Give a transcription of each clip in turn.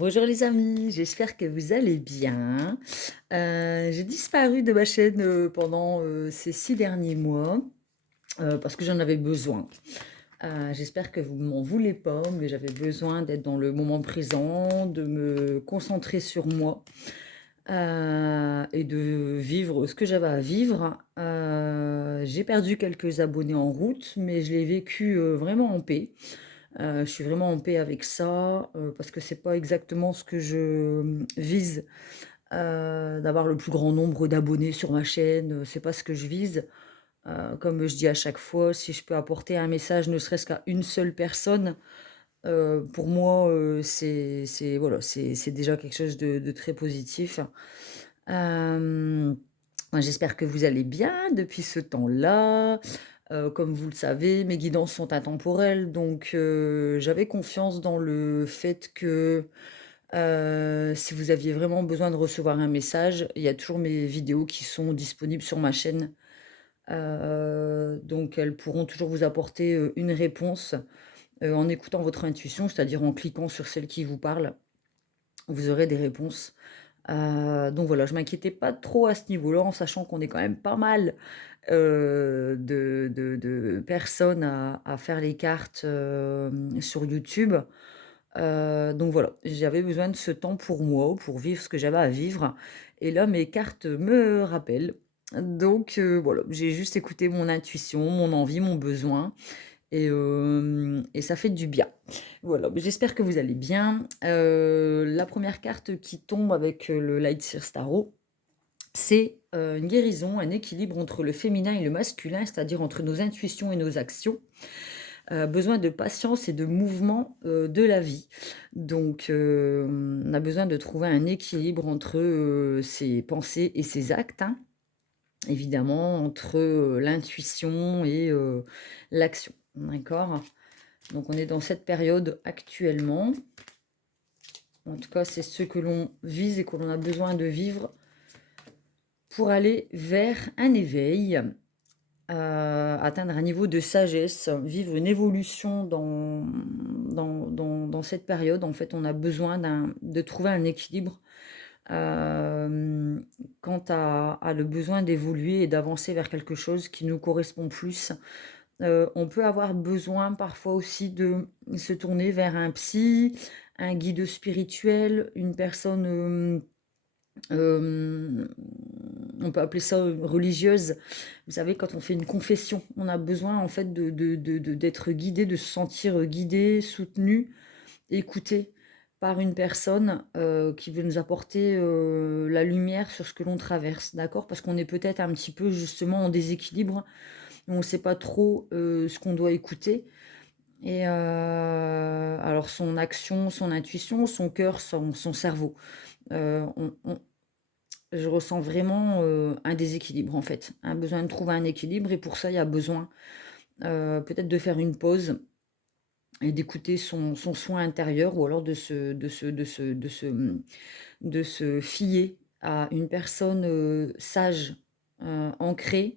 Bonjour les amis, j'espère que vous allez bien. J'ai disparu de ma chaîne, pendant, ces 6 derniers mois, parce que j'en avais besoin. J'espère que vous ne m'en voulez pas, mais j'avais besoin d'être dans le moment présent, de me concentrer sur moi, et de vivre ce que j'avais à vivre. J'ai perdu quelques abonnés en route, mais je l'ai vécu, vraiment en paix. Je suis vraiment en paix avec ça, parce que c'est pas exactement ce que je, vise, d'avoir le plus grand nombre d'abonnés sur ma chaîne, c'est pas ce que je vise. Comme je dis à chaque fois, si je peux apporter un message, ne serait-ce qu'à une seule personne, pour moi, c'est voilà, c'est déjà quelque chose de très positif. Hem, J'espère que vous allez bien depuis ce temps-là. Comme vous le savez, mes guidances sont intemporelles, donc j'avais confiance dans le fait que, si vous aviez vraiment besoin de recevoir un message, il y a toujours mes vidéos qui sont disponibles sur ma chaîne. Donc elles pourront toujours vous apporter, une réponse, en écoutant votre intuition, c'est-à-dire en cliquant sur celle qui vous parle, vous aurez des réponses. Donc voilà, je m'inquiétais pas trop à ce niveau-là, en sachant qu'on est quand même pas mal, de personnes à faire les cartes, sur YouTube. Donc voilà, j'avais besoin de ce temps pour moi, pour vivre ce que j'avais à vivre et là mes cartes me rappellent. Donc voilà, j'ai juste écouté mon intuition, mon envie, mon besoin et ça fait du bien. Voilà, beh, j'espère que vous allez bien. La première carte qui tombe avec, le Light Seer Tarot, c'est, une guérison, un équilibre entre le féminin et le masculin, c'est-à-dire entre nos intuitions et nos actions. Besoin de patience et de mouvement, de la vie. Donc, on a besoin de trouver un équilibre entre, ses pensées et ses actes, hein, évidemment, entre, l'intuition et l'action. D'accord? Donc on est dans cette période actuellement. En tout cas, c'est ce que l'on vise et que l'on a besoin de vivre pour aller vers un éveil, atteindre un niveau de sagesse, vivre une évolution dans cette période. En fait, on a besoin de trouver un équilibre, quant à le besoin d'évoluer et d'avancer vers quelque chose qui nous correspond plus. On peut avoir besoin parfois aussi de se tourner vers un psy, un guide spirituel, une personne, hem, on peut appeler ça, religieuse. Vous savez, quand on fait une confession, on a besoin en fait d'être guidé, de se sentir, guidé, soutenu, écouté par une personne, qui veut nous apporter, la lumière sur ce que l'on traverse, d'accord? Parce qu'on est peut-être un petit peu justement en déséquilibre, on ne sait pas trop, ce qu'on doit écouter et alors son action, son intuition, son cœur, son cerveau. On je ressens vraiment, un déséquilibre en fait, un besoin de trouver un équilibre et pour ça, il y a besoin, peut-être de faire une pause et d'écouter son soin intérieur ou alors de se fier à une personne, sage, ancrée,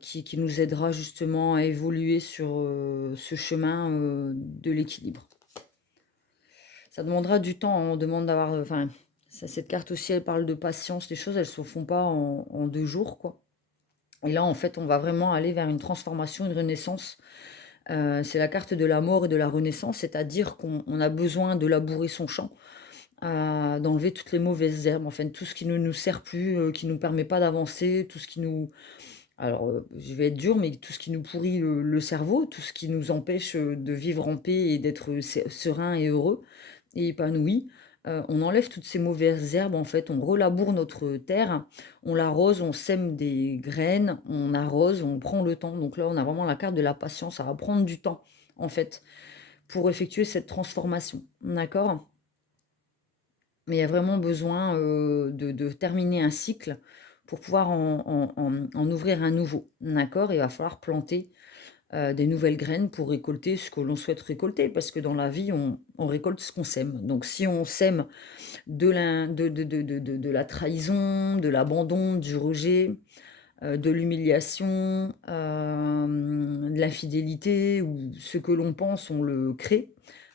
qui nous aidera justement à évoluer sur, ce chemin, de l'équilibre. Ça demandera du temps, hein, on demande d'avoir, enfin, cette carte aussi, elle parle de patience, les choses, elles se font pas en 2 jours, quoi. Et là, en fait, on va vraiment aller vers une transformation, une renaissance. C'est la carte de la mort et de la renaissance, c'est-à-dire qu'on a besoin de labourer son champ, d'enlever toutes les mauvaises herbes, enfin, tout ce qui ne nous sert plus, qui nous permet pas d'avancer, tout ce qui nous alors, je vais être dure, mais tout ce qui nous pourrit le cerveau, tout ce qui nous empêche, de vivre en paix et d'être, serein et heureux et épanoui. On enlève toutes ces mauvaises herbes, en fait, on relaboure notre terre, on l'arrose, on sème des graines, on arrose, on prend le temps. Donc là, on a vraiment la carte de la patience, ça va prendre du temps, en fait, pour effectuer cette transformation. D'accord? Mais il y a vraiment besoin, de terminer un cycle pour pouvoir en ouvrir un nouveau, d'accord? Il va falloir planter, des nouvelles graines pour récolter ce que l'on souhaite récolter parce que dans la vie, on récolte ce qu'on sème. Donc si on sème de la trahison, de l'abandon, du rejet, de l'humiliation, de l'infidélité ou ce que l'on pense, on le crée,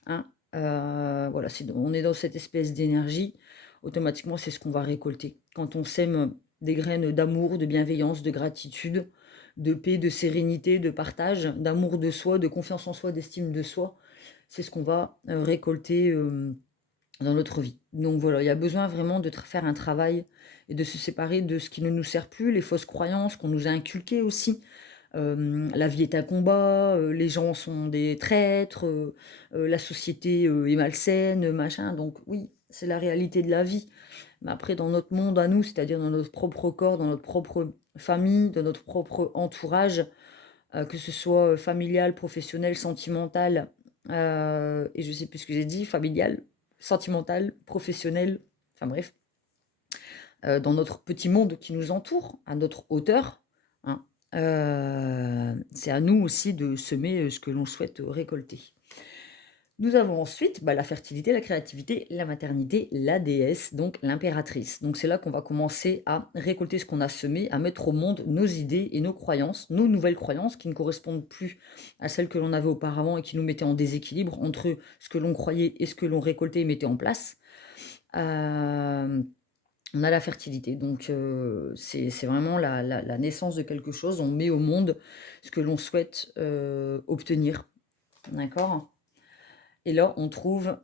hein. Voilà, on est dans cette espèce d'énergie, automatiquement, c'est ce qu'on va récolter. Quand on sème des graines d'amour, de bienveillance, de gratitude, de paix, de sérénité, de partage, d'amour de soi, de confiance en soi, d'estime de soi, c'est ce qu'on va récolter dans notre vie. Donc voilà, il y a besoin vraiment de faire un travail et de se séparer de ce qui ne nous sert plus, les fausses croyances qu'on nous a inculquées aussi. La vie est un combat, les gens sont des traîtres, la société est malsaine, machin. Donc oui, c'est la réalité de la vie. Mais après, dans notre monde à nous, c'est-à-dire dans notre propre corps, dans notre propre famille, dans notre propre entourage, que ce soit familial, professionnel, sentimental, et je sais plus ce que j'ai dit, familial, sentimental, professionnel, enfin bref, dans notre petit monde qui nous entoure, à notre hauteur, hein, c'est à nous aussi de semer ce que l'on souhaite récolter. Nous avons ensuite la fertilité, la créativité, la maternité, la déesse, donc l'impératrice. Donc c'est là qu'on va commencer à récolter ce qu'on a semé, à mettre au monde nos idées et nos croyances, nos nouvelles croyances qui ne correspondent plus à celles que l'on avait auparavant et qui nous mettaient en déséquilibre entre ce que l'on croyait et ce que l'on récoltait et mettait en place. On a la fertilité, donc c'est vraiment la naissance de quelque chose. On met au monde ce que l'on souhaite obtenir, d'accord? Et là, on trouve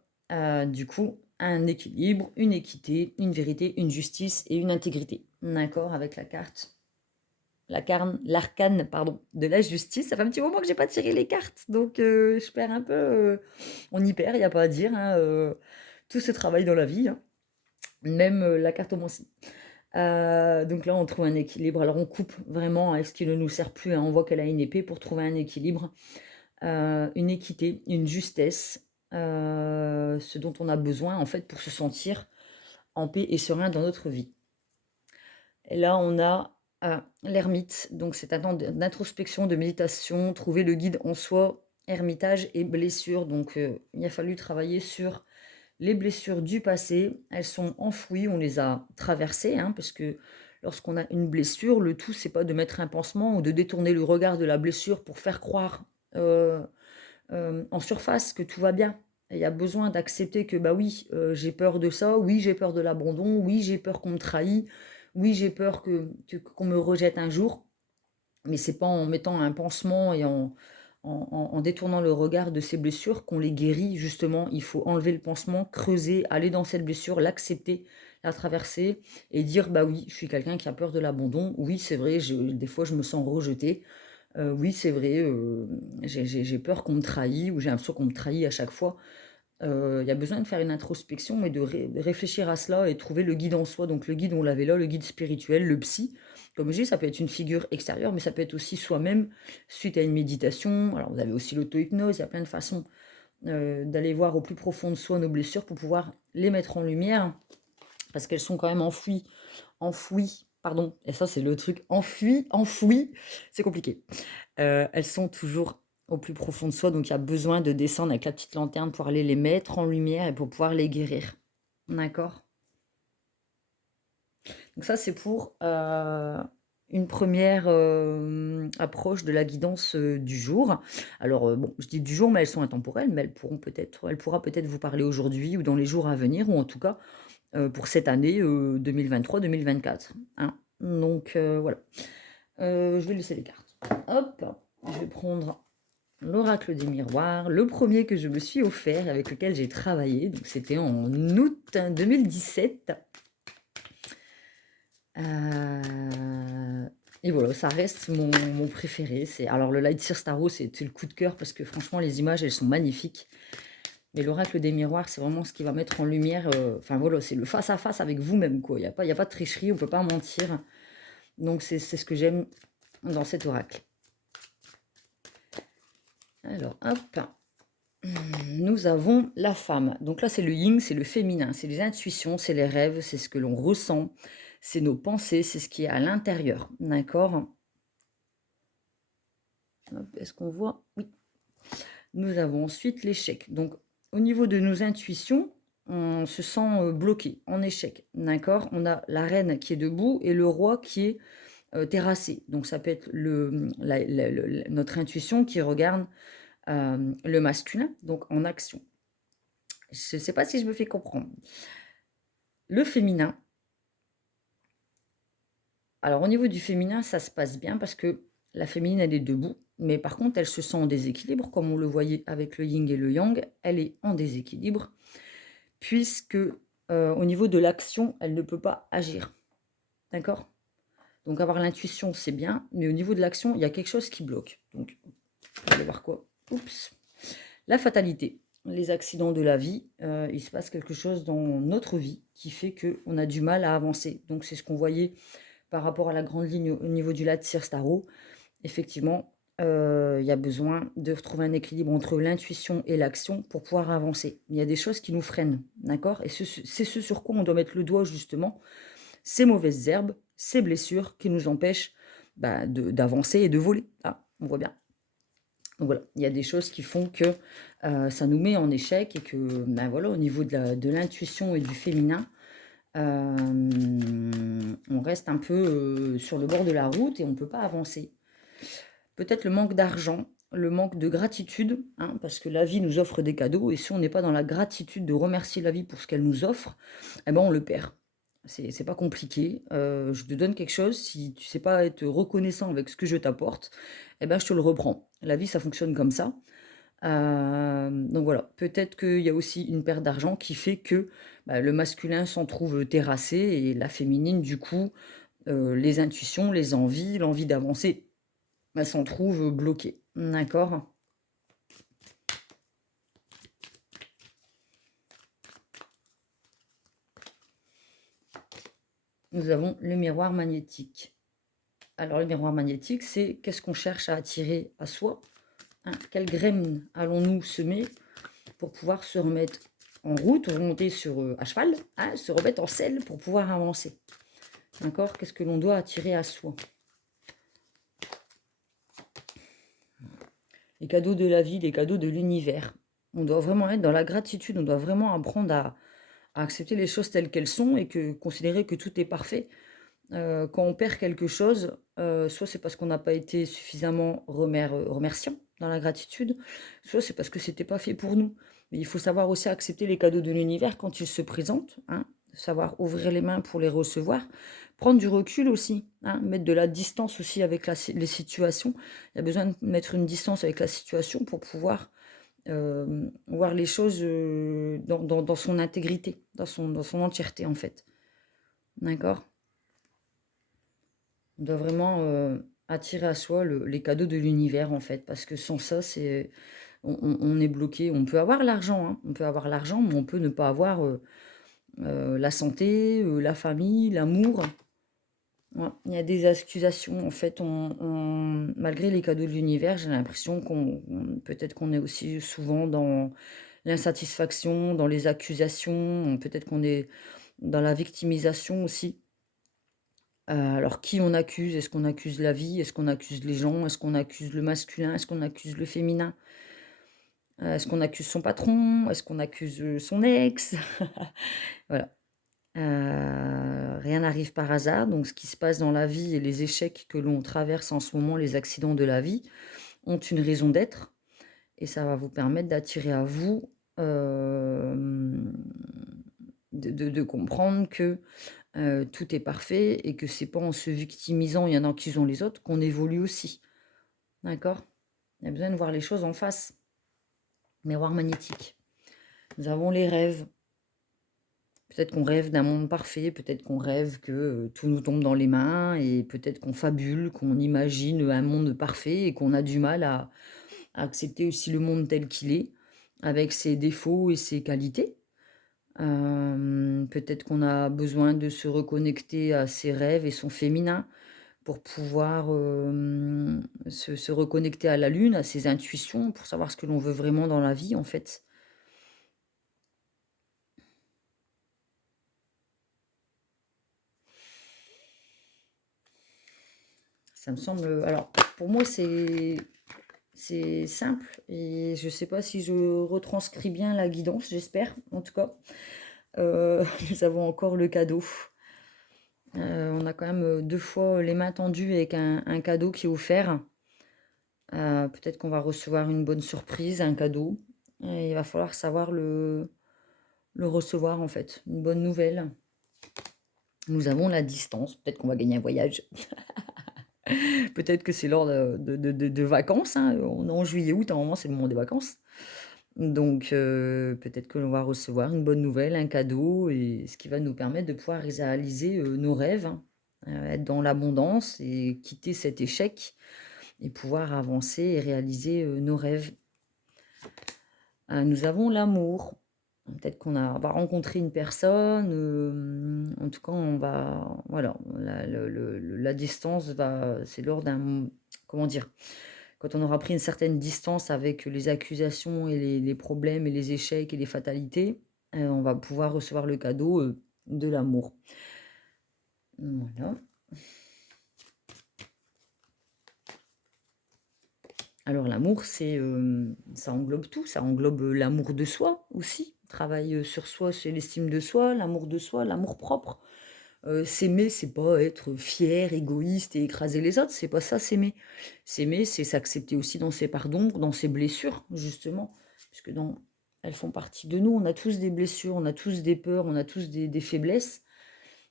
du coup un équilibre, une équité, une vérité, une justice et une intégrité, d'accord? Avec la carte, l'arcane, pardon, de la justice. Ça fait un petit moment que j'ai pas tiré les cartes, donc je perds un peu. On y perd, il n'y a pas à dire, hein, tout se travaille dans la vie, hein, même la cartomancie. Donc là, on trouve un équilibre. Alors, on coupe vraiment avec ce qui ne nous sert plus, hein. On voit qu'elle a une épée pour trouver un équilibre, une équité, une justesse, ce dont on a besoin, en fait, pour se sentir en paix et serein dans notre vie. Et là, on a l'ermite. Donc, c'est un temps d'introspection, de méditation, trouver le guide en soi, ermitage et blessure. Donc, il a fallu travailler sur les blessures du passé. Elles sont enfouies, on les a traversées, hein, parce que lorsqu'on a une blessure, le tout, c'est pas de mettre un pansement ou de détourner le regard de la blessure pour faire croire en surface que tout va bien. Il y a besoin d'accepter que, bah oui, j'ai peur de ça, oui, j'ai peur de l'abandon, oui, j'ai peur qu'on me trahit, oui, j'ai peur qu'on me rejette un jour, mais c'est pas en mettant un pansement et en détournant le regard de ces blessures qu'on les guérit. Justement, il faut enlever le pansement, creuser, aller dans cette blessure, l'accepter, la traverser et dire, bah oui, je suis quelqu'un qui a peur de l'abandon, oui, c'est vrai, des fois je me sens rejetée, oui, c'est vrai, j'ai peur qu'on me trahit ou j'ai l'impression qu'on me trahit à chaque fois. Il y a besoin de faire une introspection et de réfléchir à cela et trouver le guide en soi. Donc le guide, on l'avait là, le guide spirituel, le psy. Comme je dis, ça peut être une figure extérieure, mais ça peut être aussi soi-même suite à une méditation. Alors vous avez aussi l'auto-hypnose, il y a plein de façons d'aller voir au plus profond de soi nos blessures pour pouvoir les mettre en lumière, parce qu'elles sont quand même enfouies, pardon, et ça c'est le truc, enfouies, c'est compliqué. Elles sont toujours au plus profond de soi, donc il y a besoin de descendre avec la petite lanterne pour aller les mettre en lumière et pour pouvoir les guérir. D'accord? Donc ça, c'est pour une première approche de la guidance du jour. Alors, bon, je dis du jour, mais elles sont intemporelles, mais elle pourra peut-être vous parler aujourd'hui ou dans les jours à venir, ou en tout cas pour cette année 2023-2024, hein. Donc voilà. Je vais laisser les cartes. Hop, je vais prendre l'oracle des miroirs, le premier que je me suis offert, avec lequel j'ai travaillé. Donc c'était en août 2017. Et voilà, ça reste mon préféré. Alors le Light Seer Tarot, c'est le coup de cœur parce que franchement, les images, elles sont magnifiques. Mais l'oracle des miroirs, c'est vraiment ce qui va mettre en lumière. Enfin voilà, c'est le face-à-face avec vous-même, quoi. Il n'y a pas de tricherie, on ne peut pas mentir. Donc c'est ce que j'aime dans cet oracle. Alors, hop. Nous avons la femme. Donc là, c'est le yin, c'est le féminin, c'est les intuitions, c'est les rêves, c'est ce que l'on ressent, c'est nos pensées, c'est ce qui est à l'intérieur. D'accord? Est-ce qu'on voit? Oui. Nous avons ensuite l'échec. Donc, au niveau de nos intuitions, on se sent bloqué, en échec. D'accord? On a la reine qui est debout et le roi qui est terrassé. Donc, ça peut être notre intuition qui regarde le masculin, donc en action. Je ne sais pas si je me fais comprendre. Le féminin, alors au niveau du féminin, ça se passe bien parce que la féminine, elle est debout, mais par contre, elle se sent en déséquilibre, comme on le voyait avec le yin et le yang, elle est en déséquilibre, puisque au niveau de l'action, elle ne peut pas agir. D'accord? Donc avoir l'intuition, c'est bien, mais au niveau de l'action, il y a quelque chose qui bloque. Donc, on va aller voir quoi. Oups. La fatalité, les accidents de la vie, il se passe quelque chose dans notre vie qui fait qu'on a du mal à avancer. Donc c'est ce qu'on voyait par rapport à la grande ligne au niveau du Latsir Tarot. Effectivement, il y a besoin de retrouver un équilibre entre l'intuition et l'action pour pouvoir avancer. Il y a des choses qui nous freinent, d'accord? Et c'est ce sur quoi on doit mettre le doigt justement, ces mauvaises herbes, ces blessures qui nous empêchent d'avancer et de voler. Ah, on voit bien. Donc voilà, il y a des choses qui font que ça nous met en échec et que voilà, au niveau de l'intuition et du féminin, on reste un peu sur le bord de la route et on ne peut pas avancer. Peut-être le manque d'argent, le manque de gratitude, hein, parce que la vie nous offre des cadeaux et si on n'est pas dans la gratitude de remercier la vie pour ce qu'elle nous offre, eh ben on le perd. C'est pas compliqué. Je te donne quelque chose, si tu sais pas être reconnaissant avec ce que je t'apporte, eh ben je te le reprends. La vie, ça fonctionne comme ça. Donc voilà, peut-être qu'il y a aussi une perte d'argent qui fait que le masculin s'en trouve terrassé et la féminine, du coup, les intuitions, les envies, l'envie d'avancer, s'en trouve bloquée. D'accord? Nous avons le miroir magnétique. Alors, le miroir magnétique, c'est qu'est-ce qu'on cherche à attirer à soi, hein? Quelle graine allons-nous semer pour pouvoir se remettre en route, remonter à cheval, hein, se remettre en selle pour pouvoir avancer. D'accord? Qu'est-ce que l'on doit attirer à soi? Les cadeaux de la vie, les cadeaux de l'univers. On doit vraiment être dans la gratitude, on doit vraiment apprendre à accepter les choses telles qu'elles sont et considérer que tout est parfait. Quand on perd quelque chose, soit c'est parce qu'on n'a pas été suffisamment remerciant dans la gratitude, soit c'est parce que c'était pas fait pour nous. Mais il faut savoir aussi accepter les cadeaux de l'univers quand ils se présentent, hein, savoir ouvrir les mains pour les recevoir, prendre du recul aussi, hein, mettre de la distance aussi avec les situations. Il y a besoin de mettre une distance avec la situation pour pouvoir voir les choses dans son intégrité, dans son entièreté en fait. D'accord? On doit vraiment attirer à soi les cadeaux de l'univers, en fait, parce que sans ça, on est bloqué. On peut avoir l'argent, hein, on peut avoir l'argent, mais on peut ne pas avoir la santé, la famille, l'amour. Ouais, il y a des accusations, en fait, malgré les cadeaux de l'univers, j'ai l'impression peut-être qu'on est aussi souvent dans l'insatisfaction, dans les accusations, peut-être qu'on est dans la victimisation aussi. Alors qui on accuse? Est-ce qu'on accuse la vie? Est-ce qu'on accuse les gens? Est-ce qu'on accuse le masculin? Est-ce qu'on accuse le féminin? Est-ce qu'on accuse son patron? Est-ce qu'on accuse, son ex? Voilà. Rien n'arrive par hasard, donc ce qui se passe dans la vie et les échecs que l'on traverse en ce moment, les accidents de la vie, ont une raison d'être et ça va vous permettre d'attirer à vous, de comprendre que tout est parfait et que c'est pas en se victimisant, il y en a qui ont les autres, qu'on évolue aussi. D'accord? Il y a besoin de voir les choses en face. Miroir magnétique. Nous avons les rêves. Peut-être qu'on rêve d'un monde parfait, peut-être qu'on rêve que tout nous tombe dans les mains, et peut-être qu'on fabule, qu'on imagine un monde parfait et qu'on a du mal à accepter aussi le monde tel qu'il est, avec ses défauts et ses qualités. Peut-être qu'on a besoin de se reconnecter à ses rêves et son féminin pour pouvoir se reconnecter à la lune, à ses intuitions, pour savoir ce que l'on veut vraiment dans la vie, en fait. Ça me semble. Alors, pour moi, c'est simple et je ne sais pas si je retranscris bien la guidance, j'espère, en tout cas. Nous avons encore le cadeau. On a quand même 2 fois les mains tendues avec un cadeau qui est offert. Peut-être qu'on va recevoir une bonne surprise, un cadeau. Et il va falloir savoir le recevoir en fait, une bonne nouvelle. Nous avons la distance, peut-être qu'on va gagner un voyage. Peut-être que c'est lors de vacances, hein, on est en juillet, août, à un moment, c'est le moment des vacances. Donc peut-être que l'on va recevoir une bonne nouvelle, un cadeau et ce qui va nous permettre de pouvoir réaliser, nos rêves, hein, être dans l'abondance et quitter cet échec et pouvoir avancer et réaliser, nos rêves. Nous avons l'amour. Peut-être on va rencontrer une personne, en tout cas, on va voilà, la distance va c'est lors d'un comment dire? Quand on aura pris une certaine distance avec les accusations et les problèmes et les échecs et les fatalités, on va pouvoir recevoir le cadeau, de l'amour. Voilà. Alors l'amour, ça englobe tout, ça englobe, l'amour de soi aussi, travail, sur soi, c'est l'estime de soi, l'amour-propre. S'aimer, c'est pas être fier, égoïste et écraser les autres, c'est pas ça s'aimer. S'aimer, c'est s'accepter aussi dans ses parts d'ombre, dans ses blessures, justement, puisque dans elles font partie de nous. On a tous des blessures, on a tous des peurs, on a tous des faiblesses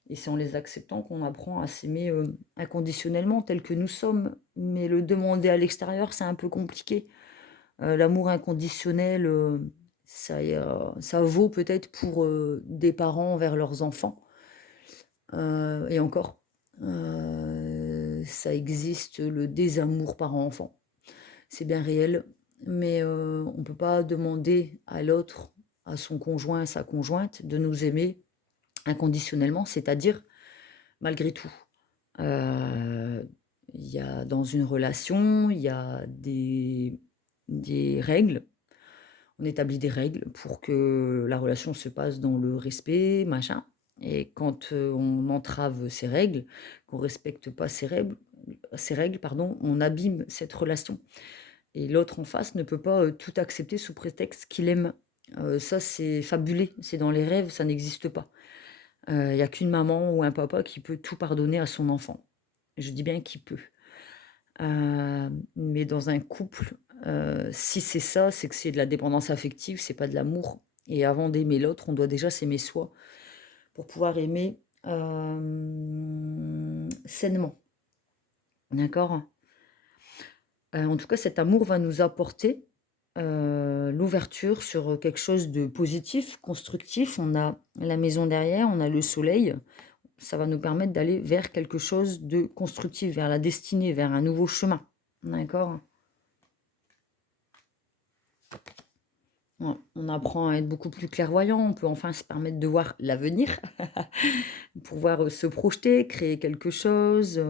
et c'est en les acceptant qu'on apprend à s'aimer, inconditionnellement tel que nous sommes. Mais le demander à l'extérieur, c'est un peu compliqué. L'amour inconditionnel, ça vaut peut-être pour, des parents envers leurs enfants. Et encore, ça existe le désamour parent-enfant. C'est bien réel, mais on ne peut pas demander à l'autre, à son conjoint, à sa conjointe, de nous aimer inconditionnellement, c'est-à-dire malgré tout. Heu, il y a dans une relation, il y a des règles. On établit des règles pour que la relation se passe dans le respect, machin. Et quand, on entrave ces règles, qu'on respecte pas ces règles, pardon, on abîme cette relation. Et l'autre en face ne peut pas, tout accepter sous prétexte qu'il aime. Ça, c'est fabulé, c'est dans les rêves, ça n'existe pas. Il y a qu'une maman ou un papa qui peut tout pardonner à son enfant. Je dis bien qui peut. Mais dans un couple, si c'est ça, c'est que c'est de la dépendance affective, c'est pas de l'amour et avant d'aimer l'autre, on doit déjà s'aimer soi pour pouvoir aimer, sainement. D'accord? En tout cas, cet amour va nous apporter, l'ouverture sur, quelque chose de positif, constructif. On a la maison derrière, on a le soleil. Ça va nous permettre d'aller vers quelque chose de constructif, vers la destinée, vers un nouveau chemin. D'accord? Ouais, on apprend à être beaucoup plus clairvoyant, on peut enfin se permettre de voir l'avenir, pouvoir, se projeter, créer quelque chose,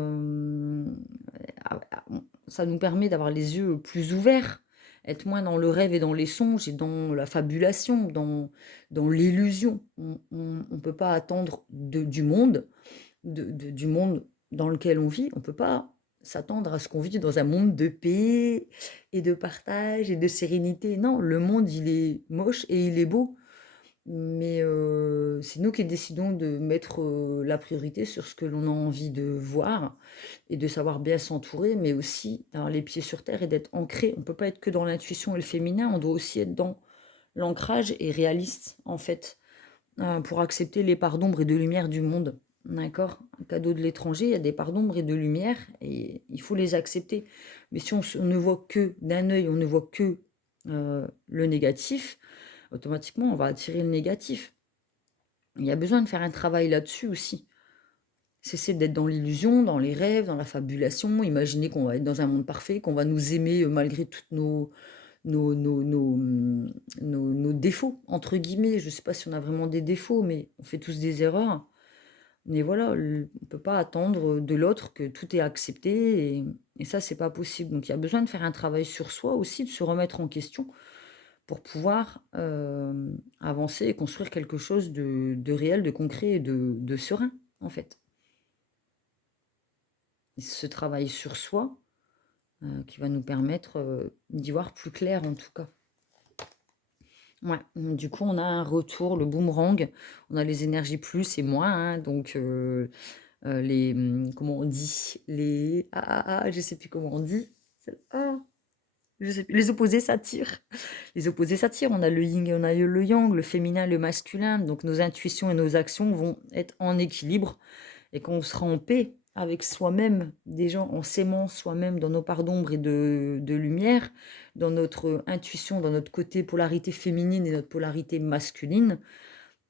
ça nous permet d'avoir les yeux plus ouverts, être moins dans le rêve et dans les songes et dans la fabulation, dans l'illusion. On peut pas attendre du monde du monde dans lequel on vit, on peut pas s'attendre à ce qu'on vit dans un monde de paix et de partage et de sérénité. Non, le monde, il est moche et il est beau, mais c'est nous qui décidons de mettre, la priorité sur ce que l'on a envie de voir et de savoir bien s'entourer, mais aussi d'avoir les pieds sur terre et d'être ancré. On peut pas être que dans l'intuition et le féminin, on doit aussi être dans l'ancrage et réaliste, en fait. Pour accepter les parts d'ombre et de lumière du monde. D'accord? Un cadeau de l'étranger, il y a des parts d'ombre et de lumière et il faut les accepter. Mais si on ne voit que d'un œil, on ne voit que, le négatif, automatiquement, on va attirer le négatif. Il y a besoin de faire un travail là-dessus aussi. Cesser d'être dans l'illusion, dans les rêves, dans la fabulation, imaginer qu'on va être dans un monde parfait, qu'on va nous aimer, malgré toutes nos «défauts» entre guillemets. Je ne sais pas si on a vraiment des défauts, mais on fait tous des erreurs. Mais voilà, on ne peut pas attendre de l'autre que tout est accepté et ça, c'est pas possible. Donc il y a besoin de faire un travail sur soi aussi, de se remettre en question pour pouvoir, avancer et construire quelque chose de réel, de concret et de serein, en fait. Et ce travail sur soi, qui va nous permettre, d'y voir plus clair en tout cas. Ouais, du coup, on a un retour, le boomerang, on a les énergies plus et moins, hein, donc comment on dit? Je sais plus comment on dit. Ah! Je sais plus. Les opposés s'attirent. Les opposés s'attirent. On a le yin et on a le yang, le féminin, le masculin. Donc nos intuitions et nos actions vont être en équilibre et qu'on sera en paix avec soi-même, déjà en s'aimant soi-même dans nos parts d'ombre et de lumière, dans notre intuition, dans notre côté polarité féminine et notre polarité masculine.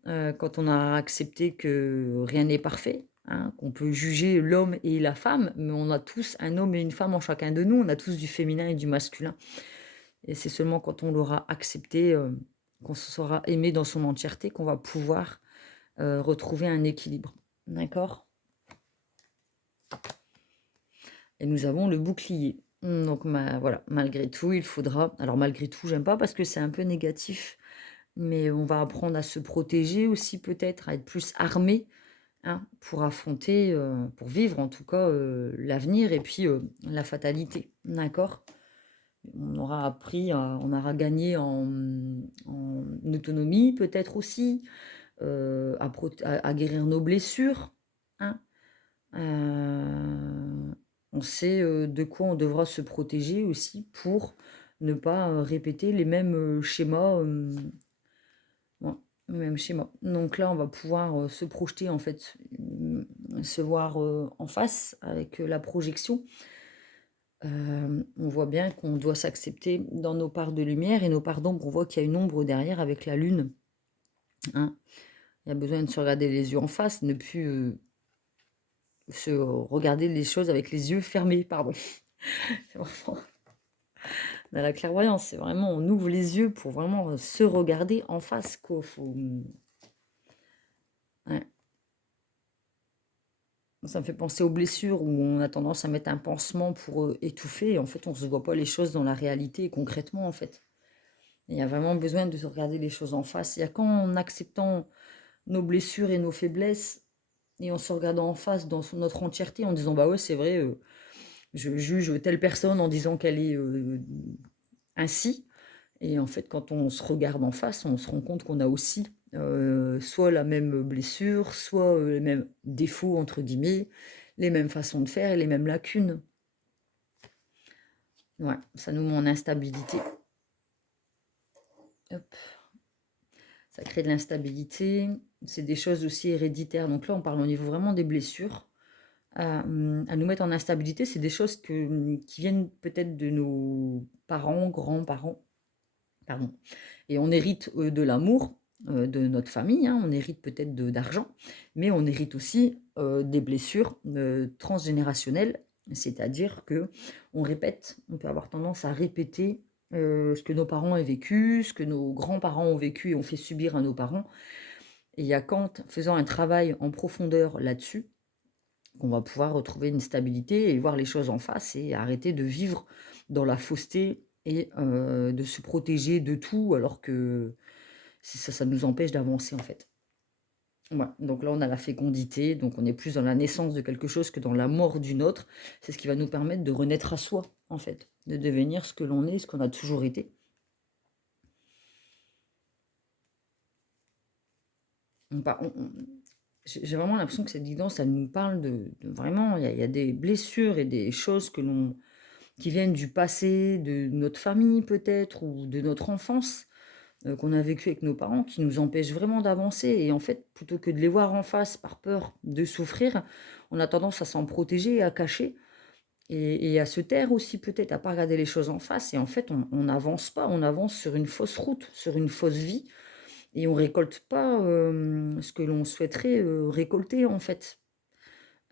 Quand on a accepté que rien n'est parfait, hein, qu'on peut juger l'homme et la femme, mais on a tous un homme et une femme en chacun de nous, on a tous du féminin et du masculin. Et c'est seulement quand on l'aura accepté, qu'on se sera aimé dans son entièreté, qu'on va pouvoir retrouver un équilibre. D'accord? Et nous avons le bouclier. Donc voilà, malgré tout, il faudra... Alors malgré tout, j'aime pas parce que c'est un peu négatif, mais on va apprendre à se protéger aussi peut-être, à être plus armé, hein, pour affronter, pour vivre en tout cas l'avenir et puis la fatalité. D'accord? On aura appris, on aura gagné en autonomie peut-être aussi, à guérir nos blessures. Hein. On sait de quoi on devra se protéger aussi pour ne pas répéter les mêmes schémas. Ouais, les mêmes schémas. Donc là, on va pouvoir se projeter en fait, se voir en face avec la projection. On voit bien qu'on doit s'accepter dans nos parts de lumière et nos parts d'ombre. On voit qu'il y a une ombre derrière avec la lune. Hein. Il y a besoin de se regarder les yeux en face, ne plus se regarder les choses avec les yeux fermés, pardon. C'est vraiment dans la clairvoyance, c'est vraiment on ouvre les yeux pour vraiment se regarder en face, quoi. Ouais. Ça me fait penser aux blessures où on a tendance à mettre un pansement pour étouffer et en fait on ne se voit pas les choses dans la réalité et concrètement en fait. Il y a vraiment besoin de se regarder les choses en face. Il y a qu'en acceptant nos blessures et nos faiblesses et en se regardant en face dans notre entièreté en disant bah ouais c'est vrai, je juge telle personne en disant qu'elle est ainsi. Et en fait, quand on se regarde en face, on se rend compte qu'on a aussi soit la même blessure, soit les mêmes défauts, entre guillemets, les mêmes façons de faire et les mêmes lacunes. Ouais, ça nous met en instabilité. Hop. Ça crée de l'instabilité. C'est des choses aussi héréditaires. Donc là, on parle au niveau vraiment des blessures. À nous mettre en instabilité, c'est des choses qui viennent peut-être de nos parents, grands-parents. Pardon. Et on hérite de l'amour de notre famille, hein, on hérite peut-être d'argent, mais on hérite aussi des blessures transgénérationnelles, c'est-à-dire que on répète, on peut avoir tendance à répéter ce que nos parents ont vécu, ce que nos grands-parents ont vécu et ont fait subir à nos parents. Et il y a qu'en faisant un travail en profondeur là-dessus, qu'on va pouvoir retrouver une stabilité et voir les choses en face et arrêter de vivre dans la fausseté et de se protéger de tout alors que ça nous empêche d'avancer en fait. Ouais, donc là on a la fécondité, donc on est plus dans la naissance de quelque chose que dans la mort d'une autre. C'est ce qui va nous permettre de renaître à soi en fait, de devenir ce que l'on est, ce qu'on a toujours été. J'ai vraiment l'impression que cette guidance, elle nous parle de vraiment, il y a des blessures et des choses qui viennent du passé, de notre famille peut-être, ou de notre enfance, qu'on a vécu avec nos parents, qui nous empêchent vraiment d'avancer. Et en fait, plutôt que de les voir en face par peur de souffrir, on a tendance à s'en protéger et à cacher, et à se taire aussi peut-être, à pas regarder les choses en face. Et en fait, on n'avance pas, on avance sur une fausse route, sur une fausse vie, et on récolte pas ce que l'on souhaiterait récolter en fait.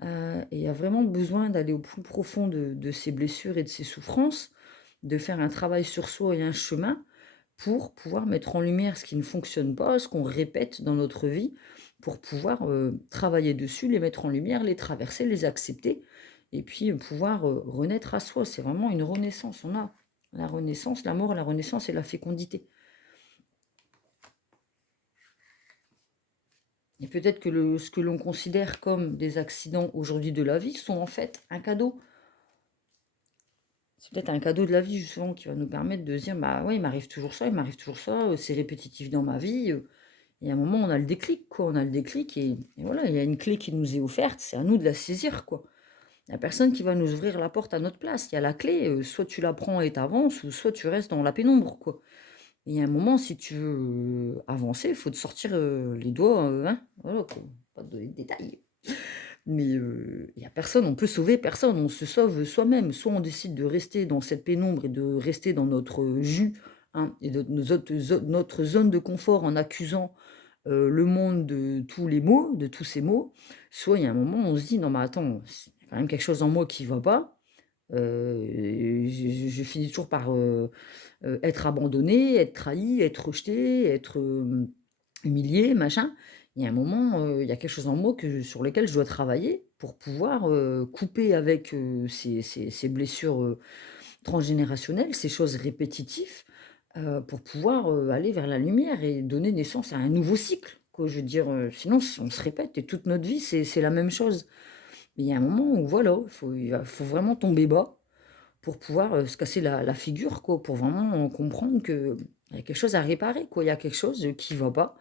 Et il y a vraiment besoin d'aller au plus profond de ces blessures et de ces souffrances, de faire un travail sur soi et un chemin pour pouvoir mettre en lumière ce qui ne fonctionne pas, ce qu'on répète dans notre vie, pour pouvoir travailler dessus, les mettre en lumière, les traverser, les accepter, et puis pouvoir renaître à soi. C'est vraiment une renaissance. On a la renaissance, la mort, la renaissance et la fécondité. Et peut-être que ce que l'on considère comme des accidents aujourd'hui de la vie sont en fait un cadeau. C'est peut-être un cadeau de la vie justement qui va nous permettre de se dire bah ouais, il m'arrive toujours ça, c'est répétitif dans ma vie. Et à un moment, on a le déclic, quoi. On a le déclic et voilà, il y a une clé qui nous est offerte, c'est à nous de la saisir, quoi. Il y a personne qui va nous ouvrir la porte à notre place. Il y a la clé, soit tu la prends et tu avances ou soit tu restes dans la pénombre, quoi. Et il y a un moment, si tu veux, avancer, il faut te sortir, les doigts, hein, voilà quoi, pas de donner de détails. Mais il y a personne, on peut sauver personne, on se sauve soi-même. Soit on décide de rester dans cette pénombre et de rester dans notre, jus, hein, et de notre zone de confort en accusant, le monde de tous les maux, de tous ces maux. Soit il y a un moment, on se dit: «Non mais attends, il y a quand même quelque chose en moi qui va pas». Je finis toujours par, être abandonnée, être trahie, être rejetée, être, humiliée, machin. Il y a un moment, il y a quelque chose en moi sur lequel je dois travailler pour pouvoir, couper avec, ces blessures, transgénérationnelles, ces choses répétitives, pour pouvoir, aller vers la lumière et donner naissance à un nouveau cycle, quoi. Je veux dire, sinon on se répète et toute notre vie, c'est la même chose. Mais il y a un moment où voilà, il faut vraiment tomber bas pour pouvoir, se casser la figure quoi, pour vraiment comprendre qu'il y a quelque chose à réparer quoi. Il y a quelque chose, qui va pas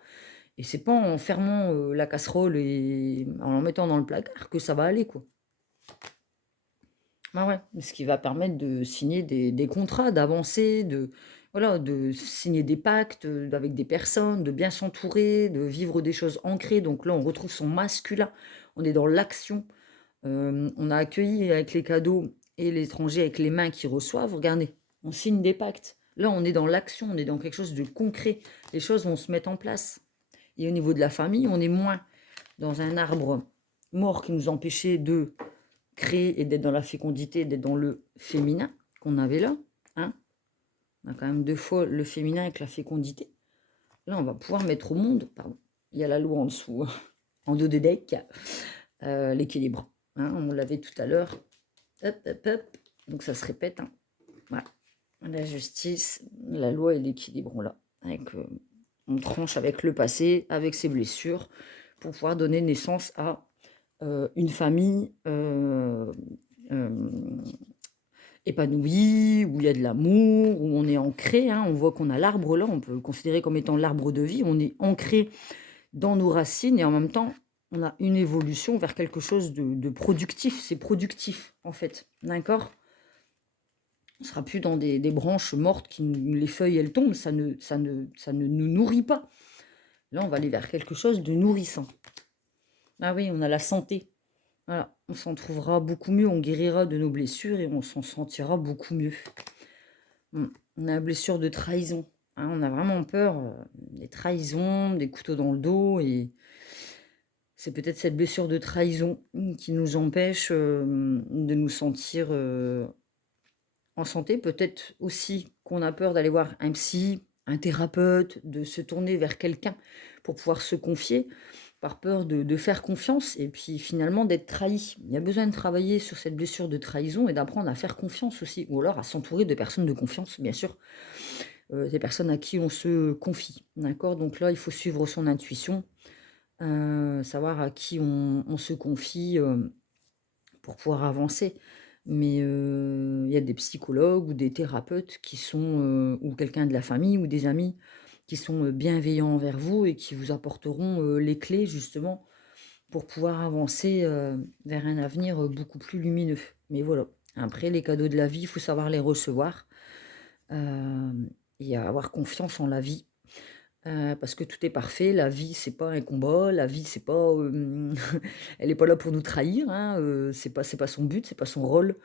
et c'est pas en fermant, la casserole et en la mettant dans le placard que ça va aller quoi. Ah ouais, ce qui va permettre de signer des contrats, d'avancer, de voilà, de signer des pactes, avec des personnes, de bien s'entourer, de vivre des choses ancrées. Donc là, on retrouve son masculin, on est dans l'action. On a accueilli avec les cadeaux et l'étranger avec les mains qui reçoivent. Regardez, on signe des pactes. Là, on est dans l'action, on est dans quelque chose de concret. Les choses vont se mettre en place. Et au niveau de la famille, on est moins dans un arbre mort qui nous empêchait de créer et d'être dans la fécondité, d'être dans le féminin qu'on avait là. Hein. On a quand même deux fois le féminin avec la fécondité. Là, on va pouvoir mettre au monde, pardon, il y a la loi en dessous, en dos de deck, l'équilibre. Hein, on l'avait tout à l'heure. Hop, hop, hop. Donc ça se répète. Hein. Voilà. La justice, la loi et l'équilibre, là. Avec, on tranche avec le passé, avec ses blessures, pour pouvoir donner naissance à une famille épanouie, où il y a de l'amour, où on est ancré. Hein. On voit qu'on a l'arbre là, on peut le considérer comme étant l'arbre de vie. On est ancré dans nos racines et en même temps, on a une évolution vers quelque chose de productif. C'est productif, en fait. D'accord. On ne sera plus dans des branches mortes qui les feuilles elles tombent, ça ne nous nourrit pas. Là, on va aller vers quelque chose de nourrissant. Ah oui, on a la santé. Voilà, on s'en trouvera beaucoup mieux, on guérira de nos blessures et on s'en sentira beaucoup mieux. On a la blessure de trahison. Hein, on a vraiment peur des trahisons, des couteaux dans le dos et c'est peut-être cette blessure de trahison qui nous empêche de nous sentir en santé. Peut-être aussi qu'on a peur d'aller voir un psy, un thérapeute, de se tourner vers quelqu'un pour pouvoir se confier, par peur de faire confiance et puis finalement d'être trahi. Il y a besoin de travailler sur cette blessure de trahison et d'apprendre à faire confiance aussi, ou alors à s'entourer de personnes de confiance, bien sûr, des personnes à qui on se confie. D'accord. Donc là, il faut suivre son intuition, savoir à qui on se confie pour pouvoir avancer. Mais il y a des psychologues ou des thérapeutes qui sont, ou quelqu'un de la famille ou des amis qui sont, bienveillants envers vous et qui vous apporteront, les clés justement pour pouvoir avancer, vers un avenir, beaucoup plus lumineux. Mais voilà, après les cadeaux de la vie, il faut savoir les recevoir, et avoir confiance en la vie, parce que tout est parfait. La vie, c'est pas un combat, la vie, c'est pas, elle est pas là pour nous trahir, hein, c'est pas son but, c'est pas son rôle.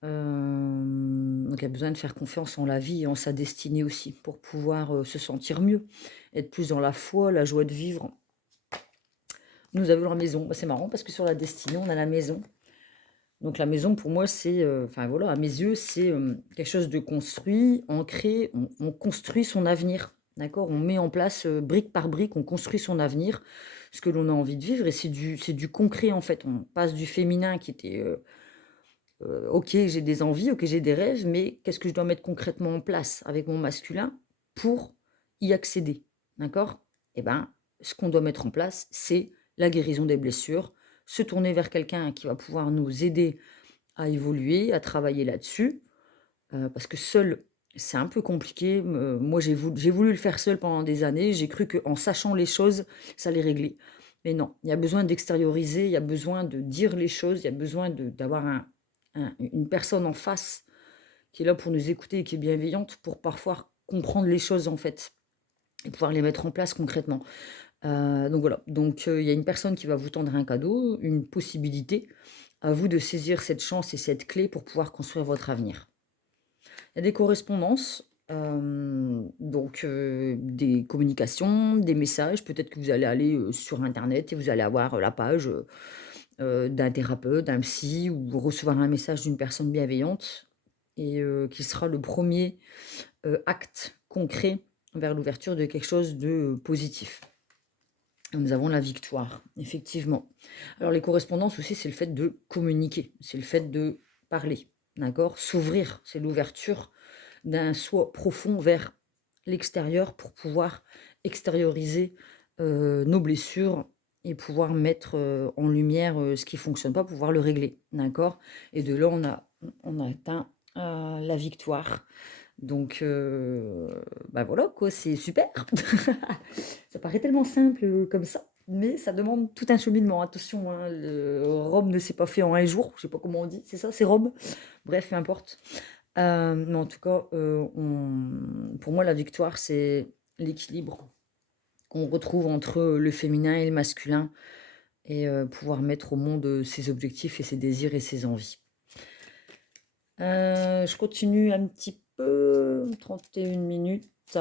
Donc il y a besoin de faire confiance en la vie et en sa destinée aussi pour pouvoir, se sentir mieux, être plus dans la foi, la joie de vivre. Nous avons la maison. Bah, c'est marrant parce que sur la destinée, on a la maison. Donc la maison pour moi c'est, enfin voilà, à mes yeux, c'est, quelque chose de construit, ancré, on construit son avenir, d'accord? On met en place, brique par brique, on construit son avenir, ce que l'on a envie de vivre et c'est du concret en fait. On passe du féminin qui était, OK, j'ai des envies, OK, j'ai des rêves, mais qu'est-ce que je dois mettre concrètement en place avec mon masculin pour y accéder? D'accord? Et ben, ce qu'on doit mettre en place, c'est la guérison des blessures, se tourner vers quelqu'un qui va pouvoir nous aider à évoluer, à travailler là-dessus, parce que seul, c'est un peu compliqué. Moi, j'ai voulu le faire seul pendant des années. J'ai cru qu'en sachant les choses, ça allait régler. Mais non, il y a besoin d'extérioriser, il y a besoin de dire les choses, il y a besoin d'avoir une personne en face qui est là pour nous écouter et qui est bienveillante pour parfois comprendre les choses en fait et pouvoir les mettre en place concrètement. Donc voilà, donc il y a une personne qui va vous tendre un cadeau, une possibilité. À vous de saisir cette chance et cette clé pour pouvoir construire votre avenir. Il y a des correspondances, donc des communications, des messages. Peut-être que vous allez aller, sur internet et vous allez avoir, la page, d'un thérapeute, d'un psy ou recevoir un message d'une personne bienveillante et qui sera le premier acte concret vers l'ouverture de quelque chose de, positif. Nous avons la victoire, effectivement. Alors les correspondances aussi, c'est le fait de communiquer, c'est le fait de parler, d'accord? S'ouvrir, c'est l'ouverture d'un soi profond vers l'extérieur pour pouvoir extérioriser, nos blessures et pouvoir mettre, en lumière, ce qui fonctionne pas, pouvoir le régler, d'accord? Et de là, on a atteint, la victoire. Donc bah, voilà quoi, c'est super. Ça paraît tellement simple, comme ça, mais ça demande tout un cheminement. Attention, hein, le Rome ne s'est pas fait en un jour, je sais pas comment on dit, c'est ça? C'est Rome? Bref, peu importe. Mais en tout cas, pour moi, la victoire, c'est l'équilibre qu'on retrouve entre le féminin et le masculin et pouvoir mettre au monde, ses objectifs et ses désirs et ses envies. Je continue un petit peu, 31 minutes,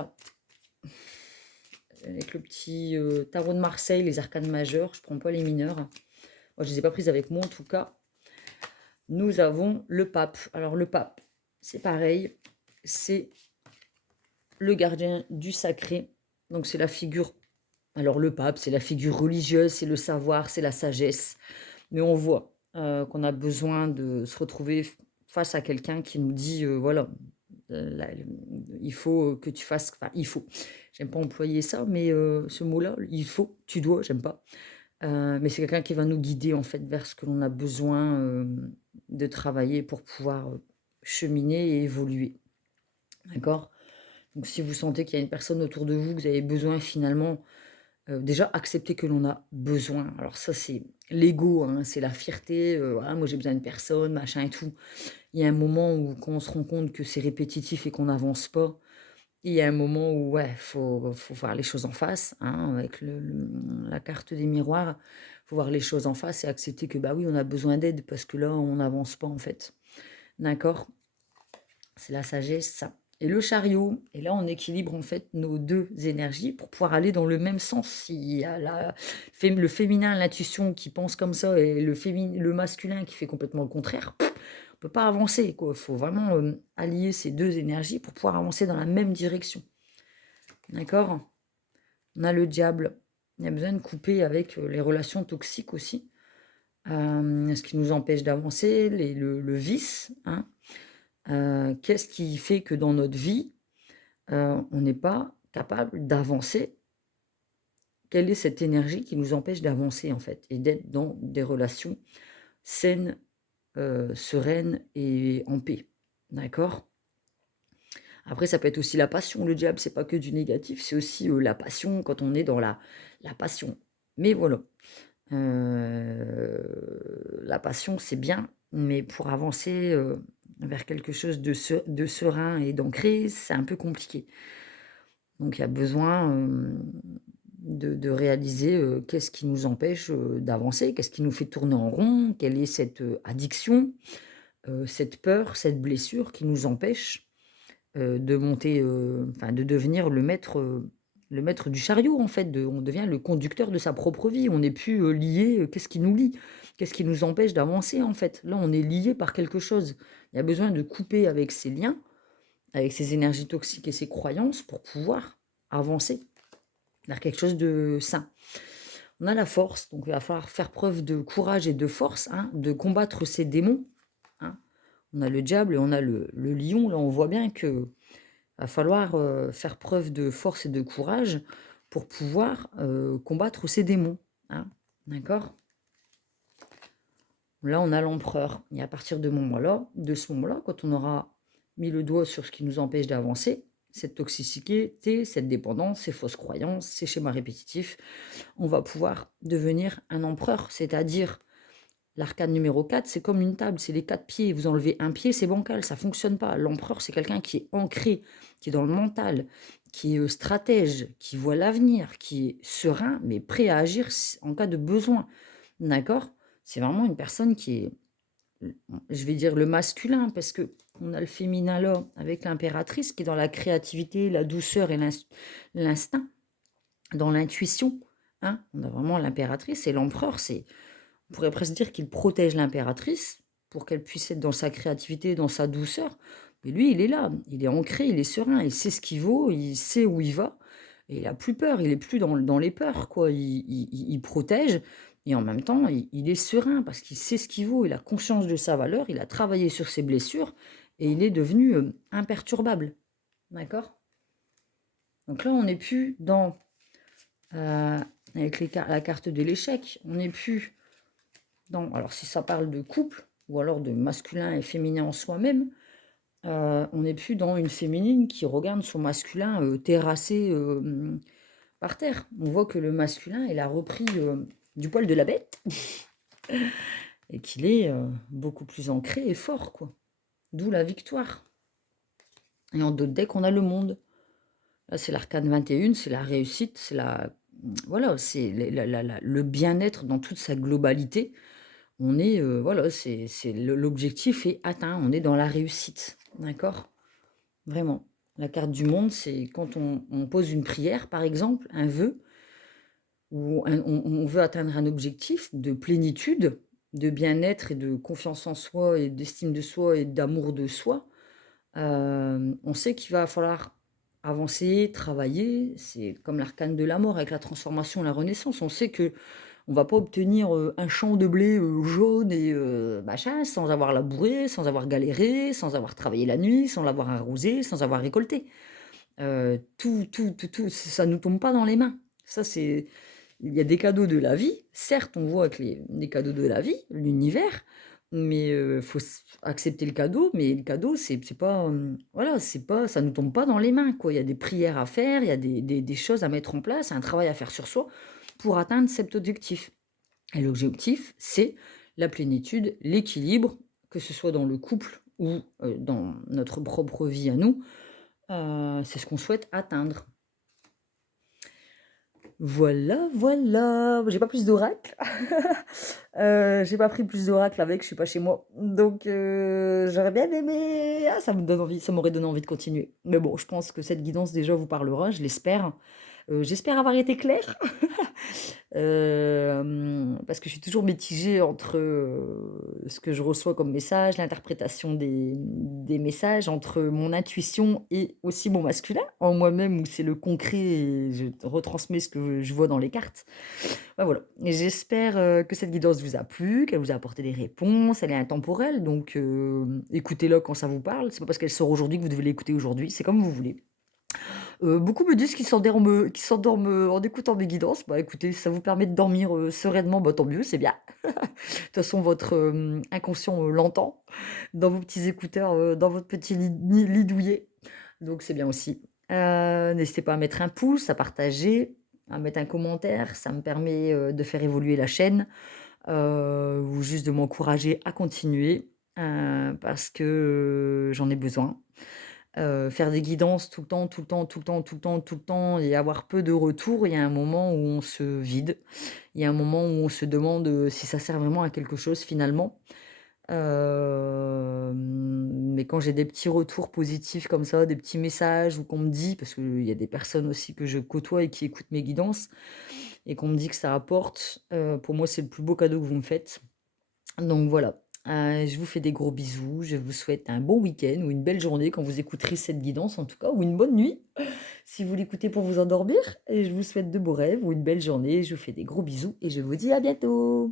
avec le petit, tarot de Marseille, les arcanes majeures. Je prends pas les mineurs. Moi, je les ai pas prises avec moi, en tout cas. Nous avons le pape. Alors le pape, c'est pareil, c'est le gardien du sacré. Donc c'est la figure, alors le pape, c'est la figure religieuse, c'est le savoir, c'est la sagesse. Mais on voit qu'on a besoin de se retrouver face à quelqu'un qui nous dit, voilà, il faut que tu fasses, enfin il faut, j'aime pas employer ça, mais ce mot-là, il faut, tu dois, j'aime pas. Mais c'est quelqu'un qui va nous guider en fait vers ce que l'on a besoin de travailler pour pouvoir cheminer et évoluer. D'accord? Donc si vous sentez qu'il y a une personne autour de vous, que vous avez besoin finalement, déjà accepter que l'on a besoin. Alors ça c'est l'ego, hein, c'est la fierté, voilà, moi j'ai besoin de personne, machin et tout. Il y a un moment où quand on se rend compte que c'est répétitif et qu'on n'avance pas, il y a un moment où ouais, faut voir les choses en face, hein, avec la carte des miroirs. Faut voir les choses en face et accepter que bah oui, on a besoin d'aide parce que là, on n'avance pas en fait. D'accord? C'est la sagesse, ça. Et le chariot, et là on équilibre en fait nos deux énergies pour pouvoir aller dans le même sens. S'il y a le féminin, l'intuition qui pense comme ça et le masculin qui fait complètement le contraire, on peut pas avancer, quoi. Il faut vraiment allier ces deux énergies pour pouvoir avancer dans la même direction. D'accord? On a le diable. Il y a besoin de couper avec les relations toxiques aussi. Ce qui nous empêche d'avancer, le vice. Hein. Qu'est-ce qui fait que dans notre vie, on n'est pas capable d'avancer? Quelle est cette énergie qui nous empêche d'avancer en fait et d'être dans des relations saines, sereines et en paix? D'accord? Après, ça peut être aussi la passion. Le diable, c'est pas que du négatif, c'est aussi la passion quand on est dans la passion. Mais voilà, la passion, c'est bien, mais pour avancer vers quelque chose de serein et d'ancré, c'est un peu compliqué. Donc, il y a besoin de réaliser qu'est-ce qui nous empêche d'avancer, qu'est-ce qui nous fait tourner en rond, quelle est cette addiction, cette peur, cette blessure qui nous empêche de monter, enfin de devenir le maître du chariot en fait, on devient le conducteur de sa propre vie. On n'est plus, lié, qu'est-ce qui nous lie? Qu'est-ce qui nous empêche d'avancer en fait? Là, on est lié par quelque chose. Il y a besoin de couper avec ces liens, avec ces énergies toxiques et ces croyances pour pouvoir avancer vers quelque chose de sain. On a la force, donc il va falloir faire preuve de courage et de force, hein, de combattre ces démons, hein. On a le diable et on a le lion. Là, on voit bien que va falloir faire preuve de force et de courage pour pouvoir combattre ces démons. Hein, d'accord? Là, on a l'empereur. Et à partir de ce moment-là, quand on aura mis le doigt sur ce qui nous empêche d'avancer, cette toxicité, cette dépendance, ces fausses croyances, ces schémas répétitifs, on va pouvoir devenir un empereur. C'est-à-dire, l'arcane numéro 4, c'est comme une table, c'est les 4 pieds. Vous enlevez un pied, c'est bancal, ça fonctionne pas. L'empereur, c'est quelqu'un qui est ancré, qui est dans le mental, qui est stratège, qui voit l'avenir, qui est serein, mais prêt à agir en cas de besoin. D'accord? C'est vraiment une personne qui est, je vais dire le masculin, parce que on a le féminin là, avec l'impératrice, qui est dans la créativité, la douceur et l'instinct, dans l'intuition. Hein. On a vraiment l'impératrice et l'empereur, on pourrait presque dire qu'il protège l'impératrice pour qu'elle puisse être dans sa créativité, dans sa douceur. Mais lui, il est là, il est ancré, il est serein, il sait ce qu'il vaut, il sait où il va, et il n'a plus peur, il n'est plus dans les peurs, quoi. Il protège, et en même temps, il est serein parce qu'il sait ce qu'il vaut, il a conscience de sa valeur, il a travaillé sur ses blessures, et il est devenu imperturbable. D'accord? Donc là, on n'est plus avec la carte de l'échec, on n'est plus alors si ça parle de couple, ou alors de masculin et féminin en soi-même, on n'est plus dans une féminine qui regarde son masculin terrassé par terre. On voit que le masculin, il a repris du poil de la bête et qu'il est beaucoup plus ancré et fort, quoi. D'où la victoire. Et en d'autres decks, on a le monde. Là, c'est l'arcane 21, c'est la réussite, c'est voilà, c'est le bien-être dans toute sa globalité. On est, voilà, l'objectif est atteint, on est dans la réussite, d'accord? Vraiment. La carte du monde, c'est quand on pose une prière, par exemple, un vœu, ou on veut atteindre un objectif de plénitude, de bien-être et de confiance en soi et d'estime de soi et d'amour de soi. On sait qu'il va falloir avancer, travailler. C'est comme l'arcane de la mort avec la transformation, la renaissance. On sait que on va pas obtenir un champ de blé jaune et machin sans avoir labouré, sans avoir galéré, sans avoir travaillé la nuit, sans l'avoir arrosé, sans avoir récolté. Tout, ça nous tombe pas dans les mains. Ça, il y a des cadeaux de la vie. Certes, on voit que les cadeaux de la vie, l'univers, mais faut accepter le cadeau. Mais le cadeau, c'est pas, voilà, c'est pas, ça nous tombe pas dans les mains, quoi. Il y a des prières à faire, il y a des choses à mettre en place, un travail à faire sur soi pour atteindre cet objectif. Et l'objectif, c'est la plénitude, l'équilibre, que ce soit dans le couple ou dans notre propre vie à nous. C'est ce qu'on souhaite atteindre. Voilà, voilà. J'ai pas plus d'oracle. J'ai pas pris plus d'oracle avec, je suis pas chez moi. Donc j'aurais bien aimé. Ah, ça m'aurait donné envie de continuer. Mais bon, je pense que cette guidance déjà vous parlera, je l'espère. J'espère avoir été claire. Parce que je suis toujours mitigée entre ce que je reçois comme message, l'interprétation des messages, entre mon intuition et aussi mon masculin en moi-même, où c'est le concret et je retransmets ce que je vois dans les cartes. Bah, voilà. Et j'espère que cette guidance vous a plu, qu'elle vous a apporté des réponses. Elle est intemporelle, donc écoutez-la quand ça vous parle. C'est pas parce qu'elle sort aujourd'hui que vous devez l'écouter aujourd'hui, c'est comme vous voulez. Beaucoup me disent qu'ils s'endorment en écoutant mes guidances. Bah, écoutez, si ça vous permet de dormir, sereinement, bah, tant mieux, c'est bien. De toute façon, votre, inconscient, l'entend dans vos petits écouteurs, dans votre petit lit douillet, donc c'est bien aussi. N'hésitez pas à mettre un pouce, à partager, à mettre un commentaire, ça me permet, de faire évoluer la chaîne, ou juste de m'encourager à continuer, parce que, j'en ai besoin. Faire des guidances tout le temps, tout le temps, tout le temps, tout le temps, tout le temps et avoir peu de retours, il y a un moment où on se vide. Il y a un moment où on se demande, si ça sert vraiment à quelque chose finalement. Mais quand j'ai des petits retours positifs comme ça, des petits messages ou qu'on me dit parce qu'il y a des personnes aussi que je côtoie et qui écoutent mes guidances et qu'on me dit que ça apporte, pour moi, c'est le plus beau cadeau que vous me faites. Donc voilà, je vous fais des gros bisous, je vous souhaite un bon week-end ou une belle journée quand vous écouterez cette guidance en tout cas, ou une bonne nuit si vous l'écoutez pour vous endormir et je vous souhaite de beaux rêves ou une belle journée. Je vous fais des gros bisous et je vous dis à bientôt.